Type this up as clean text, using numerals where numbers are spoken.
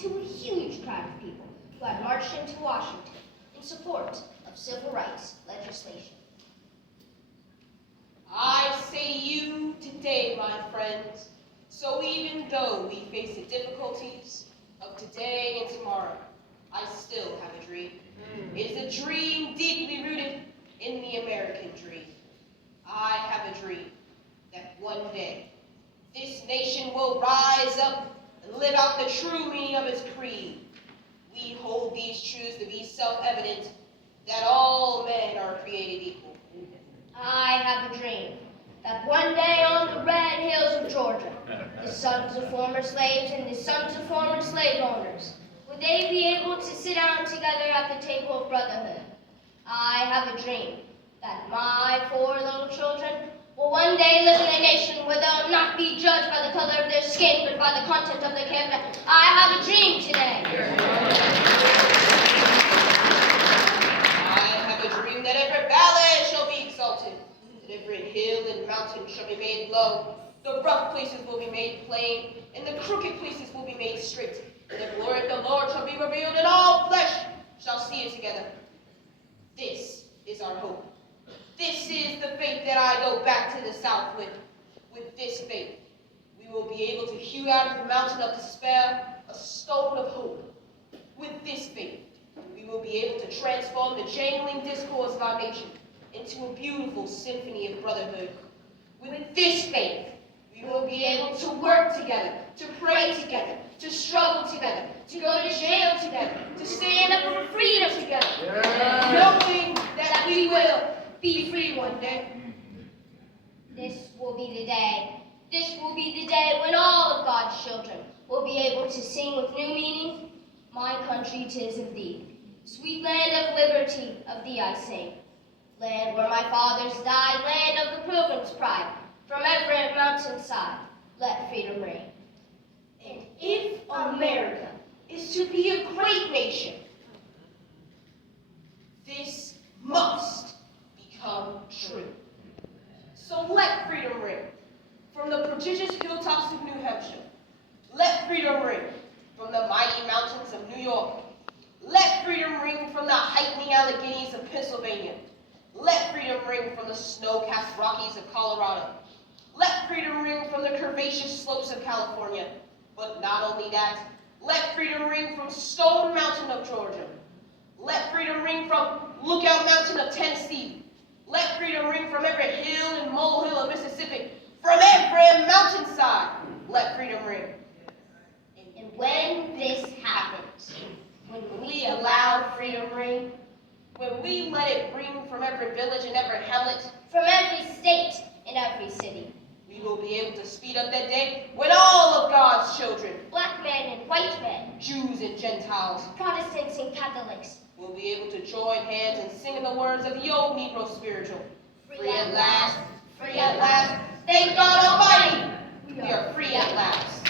to a huge crowd of people who had marched into Washington in support of civil rights legislation. I say to you today, my friends, so even though we face the difficulties of today and tomorrow, I still have a dream. It is a dream deeply rooted in the American dream. I have a dream that one day this nation will rise up and live out the true meaning of its creed. We hold these truths to be self-evident, that all men are created equal. I have a dream that one day on the red hills of Georgia, the sons of former slaves and the sons of former slave owners, would they be able to sit down together at the table of brotherhood? I have a dream that my 4 little children will one day live in a nation where they'll not be judged by the color of their skin, but by the content of their character. I have a dream today. I have a dream that every valley shall be exalted, that every hill and mountain shall be made low, the rough places will be made plain, and the crooked places will be made straight, and the glory of the Lord shall be revealed, and all flesh shall see it together. This is our hope. This is the faith that I go back to the South with. With this faith, we will be able to hew out of the mountain of despair a stone of hope. With this faith, we will be able to transform the jangling discourse of our nation into a beautiful symphony of brotherhood. With this faith, we will be able to work together, to pray together, to struggle together, to go to jail together, to stand up for freedom together, knowing that we will be free one day. This will be the day. This will be the day when all of God's children will be able to sing with new meaning. My country 'tis of thee. Sweet land of liberty, of thee I sing. Land where my fathers died, land of the pilgrim's pride. From every mountainside, let freedom reign. And if America is to be a great nation, this must become true. So let freedom ring from the prodigious hilltops of New Hampshire. Let freedom ring from the mighty mountains of New York. Let freedom ring from the heightening Alleghenies of Pennsylvania. Let freedom ring from the snow-capped Rockies of Colorado. Let freedom ring from the curvaceous slopes of California. But not only that, let freedom ring from Stone Mountain of Georgia. Let freedom ring from Lookout Mountain of Tennessee. Let freedom ring from every hill and molehill of Mississippi. From every mountainside, let freedom ring. And when this happens, When we allow freedom ring, when we let it ring from every village and every hamlet, from every state and every city, we will be able to speed up that day when all of God's children, black men and white men, Jews and Gentiles, Protestants and Catholics, will be able to join hands and sing in the words of the old Negro spiritual. free at last, free at last, thank God Almighty, we are free at last.